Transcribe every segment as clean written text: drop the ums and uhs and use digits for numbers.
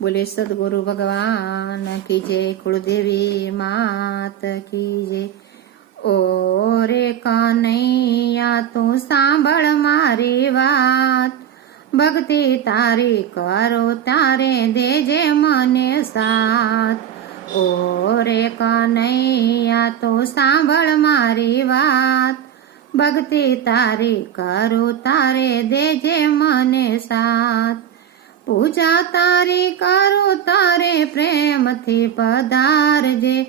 बोले सदगुरु भगवान की जय, कुलदेवी मात की जय। ओ रे कन्हैया तू सांभळ मारी वात, भक्ति तारी करो तारे देजे मने साथ। ओ रे कन्हैया तू सांभळ मारी वात, भक्ति तारी करो तारे देजे मने साथ। पूजा तारी करो तारे प्रेम थी पधारजे,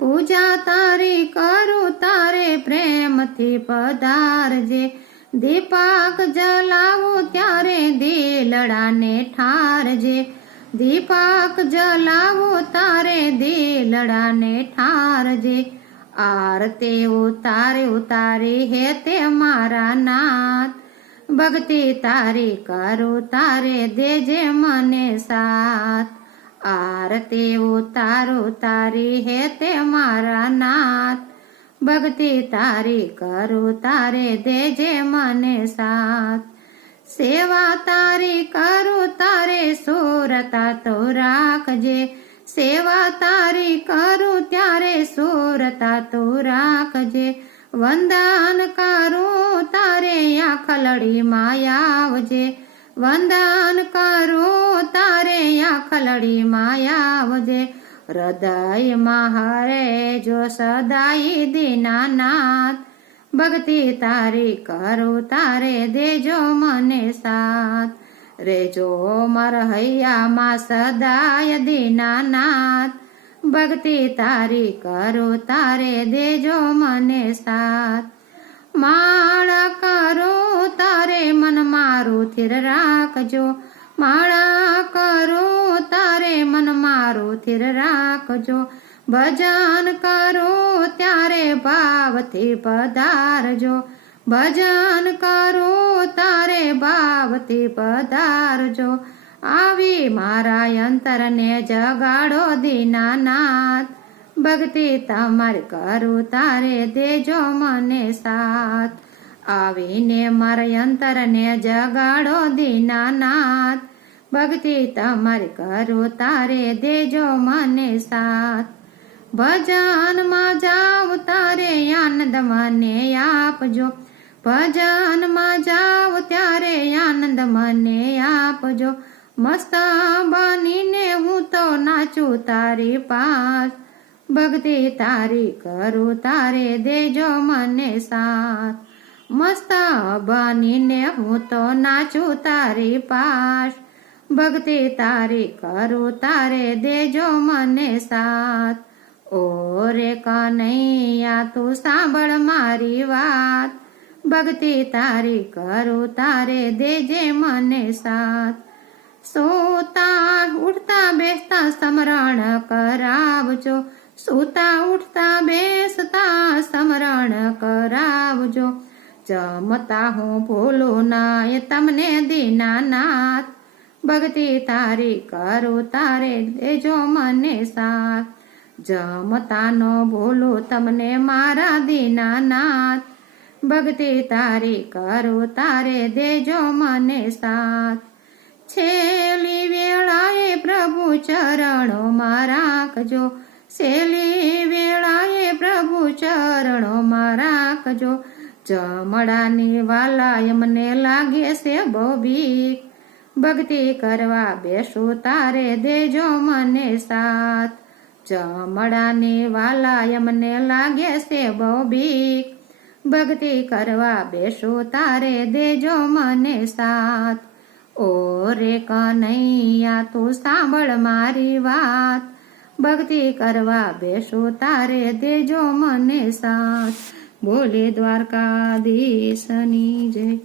पूजा तारी करो तारे प्रेम थी पधारजे। दीपक जलाવો ત્યારે દિલડાને ઠારજે, दीपक जलाવો तारे દિલડાને ઠારજે। आरती उतारे उतारे है ते मारा नाथ, भक्ति तारी करो तारे देजे मने साथ। आरती उतारो तारी है ते मारा नाथ, भक्ति तारी करो तारे देजे मने साथ। सेवा तारी करो तारे सुरता तो राखजे, सेवा तारी करो त्यारे सुरता तो राखजे। वंदन करो तारे आखलड़ी मायावजे, वंदन करो तारे आखलड़ी मायावजे। हृदय माहरे जो सदाई दीनानाथ, भक्ति तारी करो तारे देजो मने साथ। रेजो मरहैया मा सदाय दीनानाथ, भक्ति तारी करो तारे देजो मने साथ। माळा करो तारे मन मारू थिर राखजो, माळा करो तारे मन मारू थिर राखजो। भजन करो त्यारे भावथी पधारजो, भजन करो तारे भावथी पधारजो। આવી મારા અંતરને જગાડો દીનાનાથ, ભક્તિ તમારી કરું તારે દેજો મને સાથ। આવીને મારા અંતરને જગાડો દીનાનાથ, ભક્તિ તમારી કરું તારે દેજો મને સાથ। ભજનમાં જાવ તારે આનંદ મને આપજો, ભજનમાં જાવ ત્યારે આનંદ મને આપજો। मस्त बनीने हूँ तो नाचू तारी पास, भक्ति तारी करूँ तारे देजो मने साथ। मस्त बनीने हूँ तो नाचू तारी पास, भक्ति तारी करूँ तारे देजो मने साथ। ओ रे कन्हैया तू सांभळ मारी वात, भक्ति तारी करूँ तारे देजे मने साथ। सोता उठता बेसता स्मरण करावजो, सोता उठता बेसता स्मरण करावजो। जमता हूँ भूलो नाय तमने दीनानाथ, भक्ति तारी करो तारे देजो मने साथ। जमता नो भूलो तमने मारा दीनानाथ, भक्ति तारी करो तारे देजो मने साथ। छेली वेळाए प्रभु चरणों राखजो, छेली वेळाए प्रभु चरणों राखजो। जमडानी वाला यमने लागे से बो बीक, भक्ति करवा बेसू तारे देजो मने साथ। जमडानी वाला यमने लागे से बो बीक, भक्ति करवा बेसू तारे देजो मने साथ। ओ रे कन्हैया तू सांभळ मारी वात, भक्ति करवा बेसू तारे देजो मने साथ। बोले द्वारकाधीशनी जय।